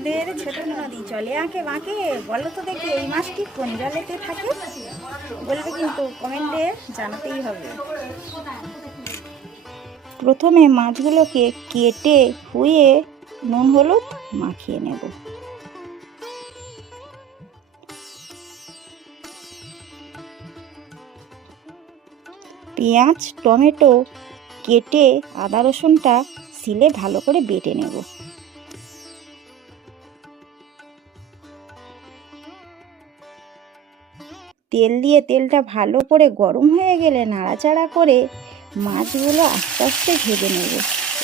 আমাদের ছোট নদী চলে আঁকে বাঁকে। বলো তো দেখি এই মাছটি কোন জলেতে থাকে? বলবে কিন্তু, কমেন্টে জানাতেই হবে। প্রথমে মাছগুলোকে কেটে ধুয়ে নুন হলুদ মাখিয়ে নেব। পেঁয়াজ টমেটো কেটে আদা রসুনটা শিলে ভালো করে বেটে নেব। তেল দিয়ে তেলটা ভালো করে গরম হয়ে গেলে নাড়াচাড়া করে মাছগুলো আস্তে আস্তে ভেজে নেব।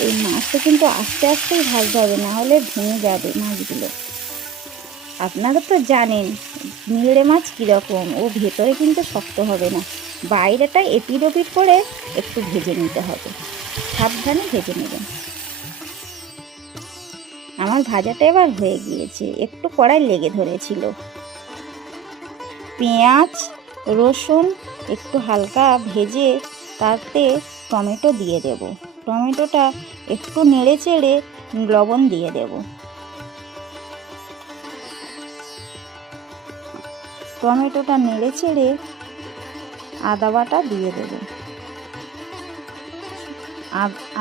এই মাছটা কিন্তু আস্তে আস্তেই ভাজতে হবে, না হলে ভেঙে যাবে মাছগুলো। আপনারা তো জানেন নিংড়ে মাছ কীরকম, ও ভেতরে কিন্তু শক্ত হবে না, বাইরেটা এপিট ওপিট করে একটু ভেজে নিতে হবে। সাবধানে ভেজে নেবেন। আমার ভাজাটা এবার হয়ে গিয়েছে, একটু কড়াই লেগে ধরেছিল। পেঁয়াজ রসুন একটু হালকা ভেজে তাতে টমেটো দিয়ে দেব। টমেটোটা একটু নেড়ে চেড়ে লবণ দিয়ে দেব। টমেটোটা নেড়ে চেড়ে আদা বাটা দিয়ে দেব।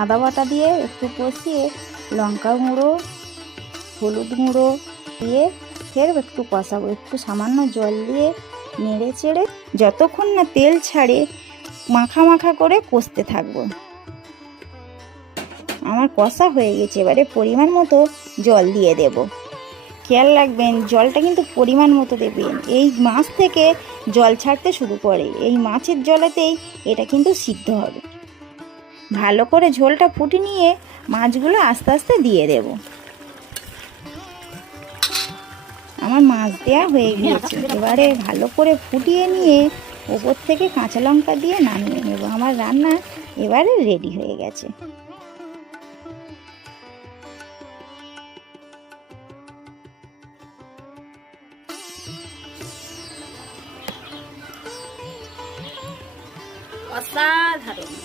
আদা বাটা দিয়ে একটু কষিয়ে লঙ্কা গুঁড়ো হলুদ গুঁড়ো দিয়ে ফের একটু কষাবো। একটু সামান্য জল দিয়ে নেড়ে চেড়ে যতক্ষণ না তেল ছাড়ে মাখা মাখা করে কষতে থাকবো। আমার কষা হয়ে গেছে, এবারে পরিমাণ মতো জল দিয়ে দেব। খেয়াল রাখবেন জলটা কিন্তু পরিমাণ মতো দেবেন। এই মাছ থেকে জল ছাড়তে শুরু করে, এই মাছের জলেতেই এটা কিন্তু সিদ্ধ হবে। ভালো করে ঝোলটা ফুটে নিয়ে মাছগুলো আস্তে আস্তে দিয়ে দেব। আমার মাছ দেওয়া হয়ে গিয়েছে, এবারে ভালো করে ফুটিয়ে নিয়ে ওপর থেকে কাঁচা লঙ্কা দিয়ে নামিয়ে নেব। আমার রান্না এবারে রেডি হয়ে গেছে। অসাধারণ।